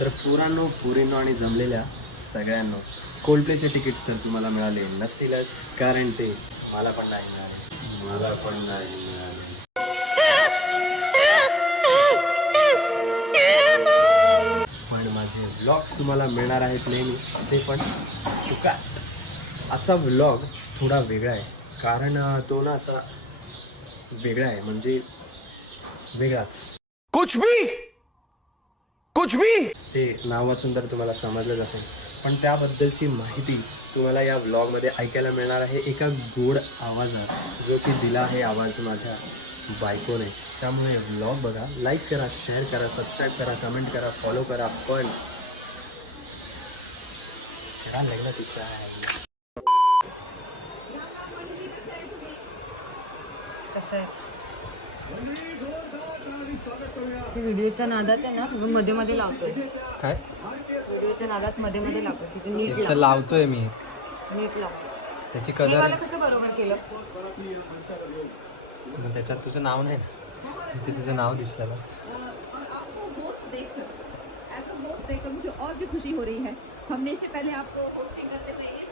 तर पुरांनो पुरींनो आणि जमलेल्या सगळ्यांनो कोल्डप्लेचे तिकीट्स तर तुम्हाला मिळाले नसतीलच, कारण ते मला पण नाही मिळाले. मला पण नाही मिळाले. पण माझे व्लॉग्स तुम्हाला मिळणार आहेत नेहमी, ते पण फुकट. आजचा व्लॉग थोडा वेगळा आहे, कारण तो ना असा वेगळा आहे, म्हणजे वेगळाच. कुछ भी ते नाव वाचून तर तुम्हाला समजलंच असेल, पण त्याबद्दलची माहिती तुम्हाला या व्लॉगमध्ये ऐकायला मिळणार आहे एका गोड आवाजात, जो की दिला आहे आवाज माझ्या बायकोने. त्यामुळे व्लॉग बघा, लाईक करा, शेअर करा, सबस्क्राईब करा, कमेंट करा, फॉलो करा, पण करा लागला तिच्या आहे. कसं आहे ते व्हिडिओच्या नादात आहे ना, सगळं मध्ये मध्ये लावतोयस. काय व्हिडिओच्या नादात मध्ये मध्ये लावतोयस. इथे नीट तर लाव, लावतोय मी, नीट लाव. त्याची हे कदर मला कसं बरोबर केलं? मग त्याच्यात तुझं नाव नाही ना, तिथे तुझं नाव दिसलेलं. मुझे और भी खुशी हो रही है. हमने इससे पहले आपको होस्टिंग करते हुए इस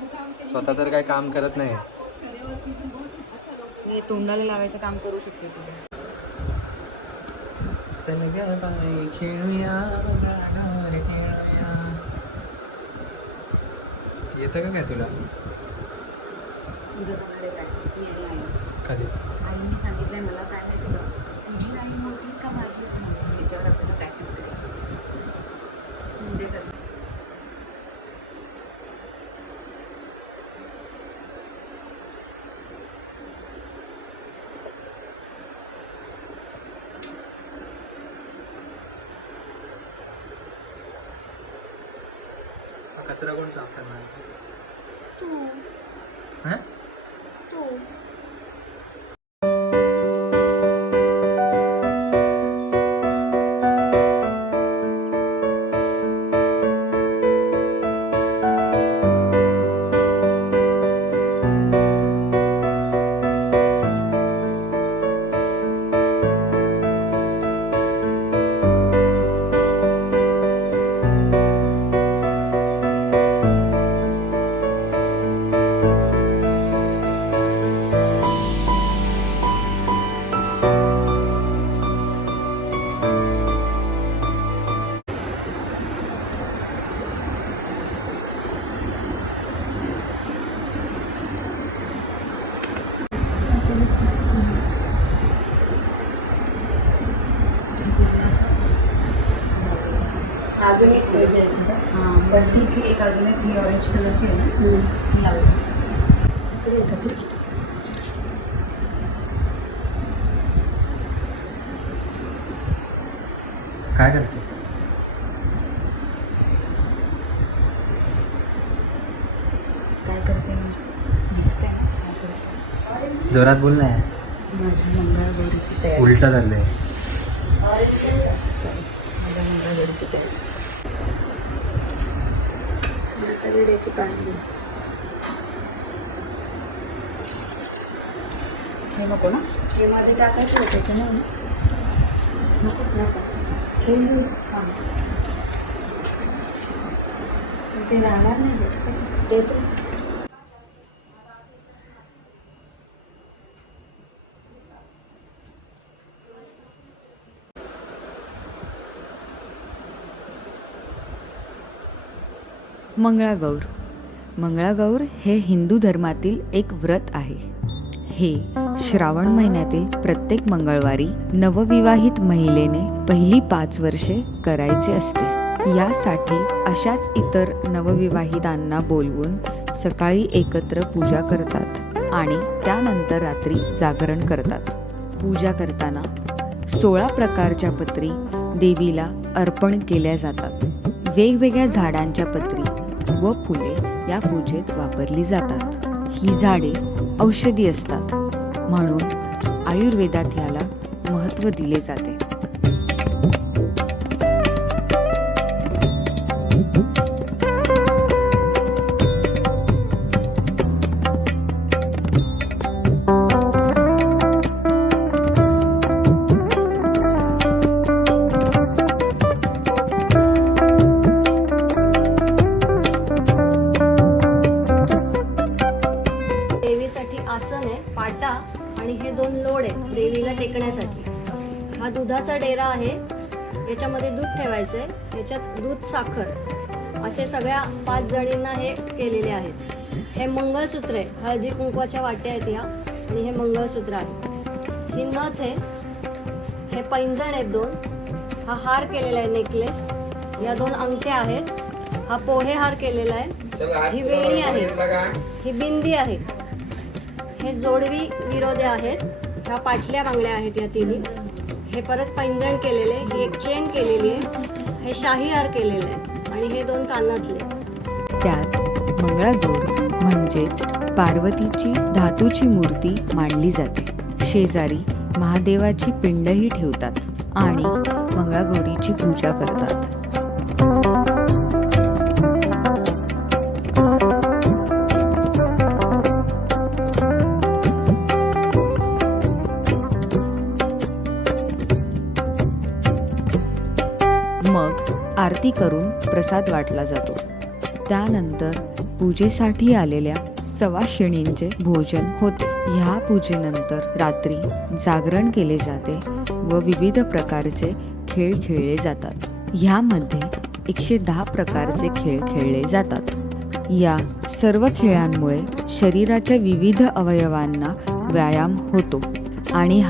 मुकाम के लिए स्वतः तर काही काम करत नाही. करे और सीजन बहुत अच्छा लोग मी तोंडाला लावायचं काम करू शकते तुझ्या. चल ग बाई खेळूया, मंगळागौर खेळूया. येतं का काय तुला? उद्या करणार आहे प्रॅक्टिस मी आणि आई. कधी? आईने सांगितलंय मला, काय माहिती का, तुझी आई मोठी का माझी आई मोठी, याच्यावर आपल्याला प्रॅक्टिस करायची. उद्या कर. कचरा कोण साफ करणार? तू हां? तू अजून एक हां, पण ठीक आहे. एक अजून एक ही ऑरेंज कलरची आहे ना, ती लावली. काय करते? काय करते म्हणजे दिसतंय ना जोरात बोल नाही, माझ्या मंगळागौरीची तयारी. उलट झालंय. सॉरी, माझ्या मंगळागौरीची तयारी. रेड्याची पाणी हे नको ना, हे मध्ये टाकायचं होतं ते नाही नको नको ठेवून हां, ते राहणार नाही बेटा. कसं देतो. मंगळागौर. मंगळागौर हे हिंदू धर्मातील एक व्रत आहे. हे श्रावण महिन्यातील प्रत्येक मंगळवारी नवविवाहित महिलेने पहिली 5 वर्षे करायचे असते. यासाठी अशाच इतर नवविवाहितांना बोलवून सकाळी एकत्र पूजा करतात आणि त्यानंतर रात्री जागरण करतात. पूजा करताना 16 प्रकारच्या पत्री देवीला अर्पण केल्या जातात. वेगवेगळ्या झाडांच्या पत्री व फुले या पूजेत वापरली जातात. ही झाडे औषधी असतात, म्हणून आयुर्वेदात याला महत्त्व दिले जाते. दुधाचा डेरा आहे. याच्यामध्ये दूध ठेवायचं आहे. याच्यात दूध साखर असे सगळ्या 5 जणींना हे केलेले आहेत. हे मंगळसूत्र आहे. हळदी कुंकवाच्या वाट्या आहेत ह्या आणि हे मंगळसूत्र आहे. ही नथ आहे. हे पैंजण आहेत 2. हा हार केलेला आहे नेकलेस. या 2 अंगठ्या आहेत. हा पोहे हार केलेला आहे. ही वेणी आहे. ही बिंदी आहे. हे जोडवी विरोधे आहेत. ह्या पाटल्या बांगड्या आहेत या तिन्ही. हे परत पैंजण केलेले. ही एक चेन केलेली आहे. हे शाही हार केलेले आहे आणि हे 2 कानातले. त्यात मंगळागौर म्हणजेच पार्वतीची धातूची मूर्ती मांडली जाते. शेजारी महादेवाची पिंडही ठेवतात आणि मंगळागौरीची पूजा करतात. मग आरती करून प्रसाद वाटला जातो. त्यानंतर पूजेसाठी आलेल्या सवाशिणींचे भोजन होते. ह्या पूजेनंतर रात्री जागरण केले जाते व विविध प्रकारचे खेळ खेळले जातात. ह्यामध्ये 110 प्रकारचे खेळ खेळले जातात. या सर्व खेळांमुळे शरीराच्या विविध अवयवांना व्यायाम होतो आणि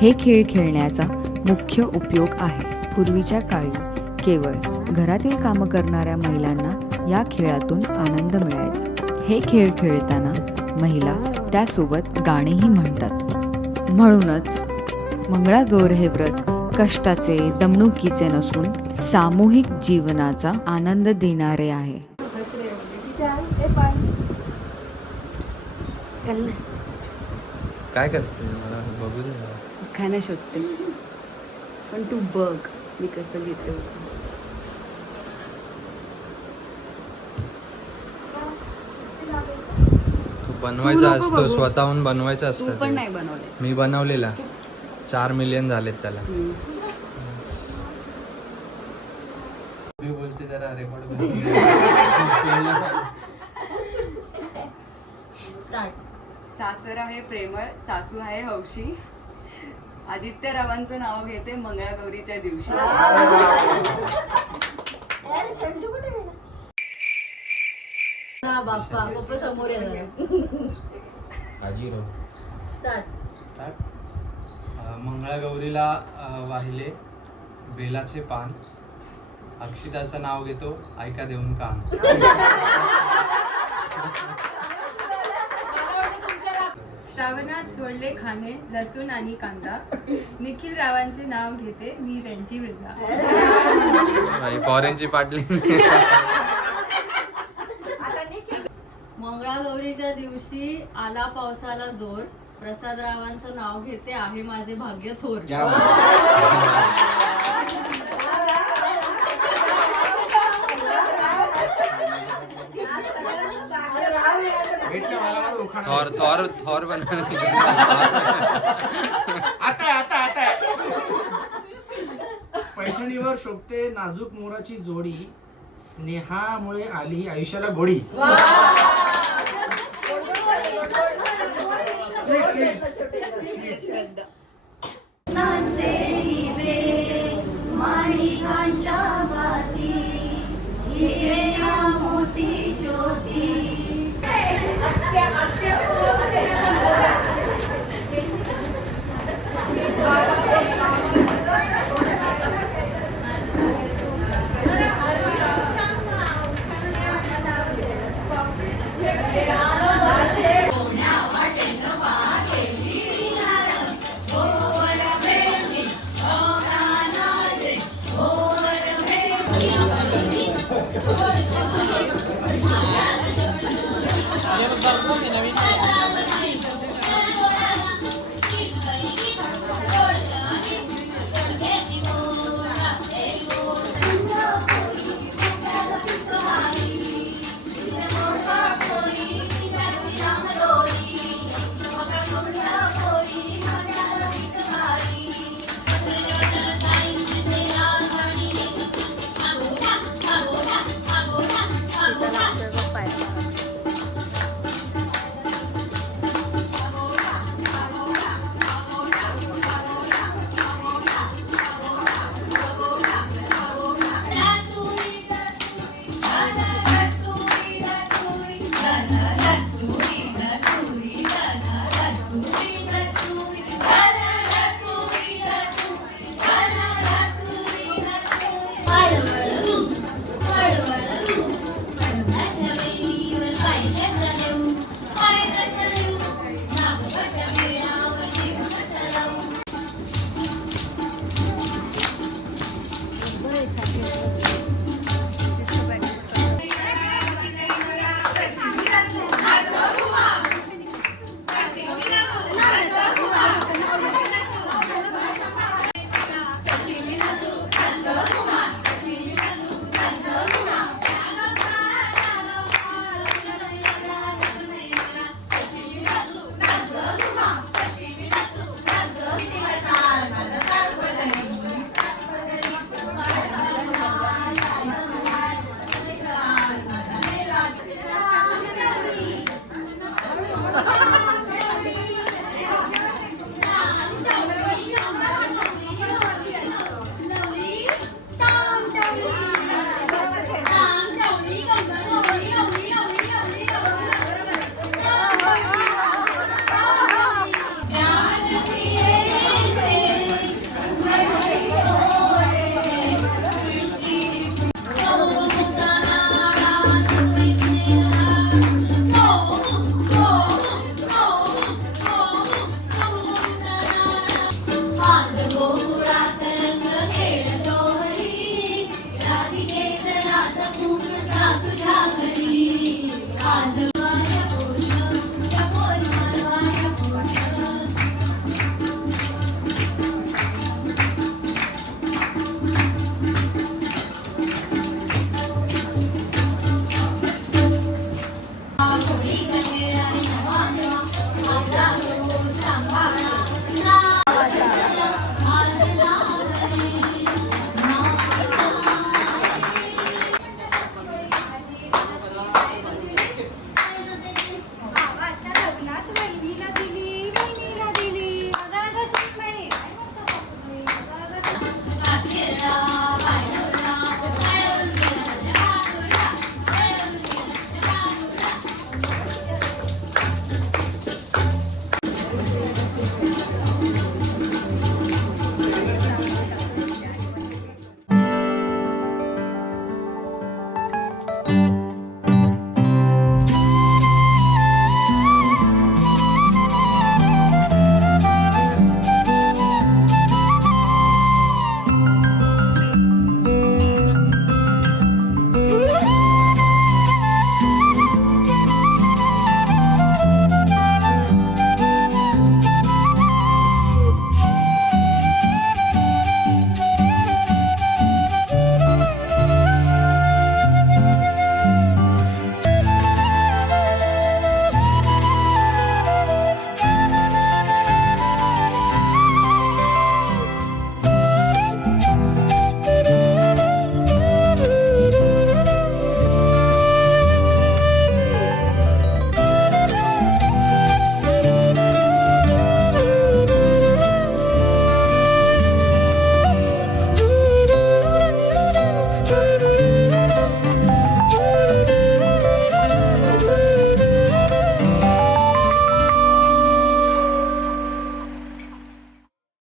हे खेळ खेळण्याचा मुख्य उपयोग आहे. पूर्वीच्या काळी केवळ घरातील कामं करणाऱ्या महिलांना या खेळातून आनंद मिळायचा. हे खेळ खेळताना महिला त्यासोबत गाणेही म्हणतात. म्हणूनच मंगळागौर हे व्रत कष्टाचे, दमणुकीचे नसून सामूहिक जीवनाचा आनंद देणारे आहे. काय करते मला बघू दे. खाणं शोधते पण तू बघ मी कसं घेते. बनवायचा असतो, स्वतःहून बनवायचा असतो. पण नाही बनवले. मी बनवलेला. 4 मिलियन झालेत त्याला. मी बोलते जरा रेकॉर्ड सासर आहे प्रेमळ, सासू आहे हौशी. आदित्य रावांचं नाव घेते मंगळागौरीच्या दिवशी. बाप्पा पप्पा समोर स्टार्ट. मंगळागौरीला वाहिले बेलाचे पान. अक्षिताचं नाव घेतो ऐका देऊन कान. श्रावणात सोडले खाणे लसूण आणि कांदा. निखिल रावांचे नाव घेते मी त्यांची वृद्धा. फॉरेनची पाटली. मंगळागौरीच्या दिवशी आला पावसाला जोर. प्रसाद रावांचं नाव घेते आहे माझे भाग्य थोर. थॉर आता पैठणीवर शोभते नाजूक मोराची जोडी. स्नेहामुळे आली आयुष्याला गोडी. नवीन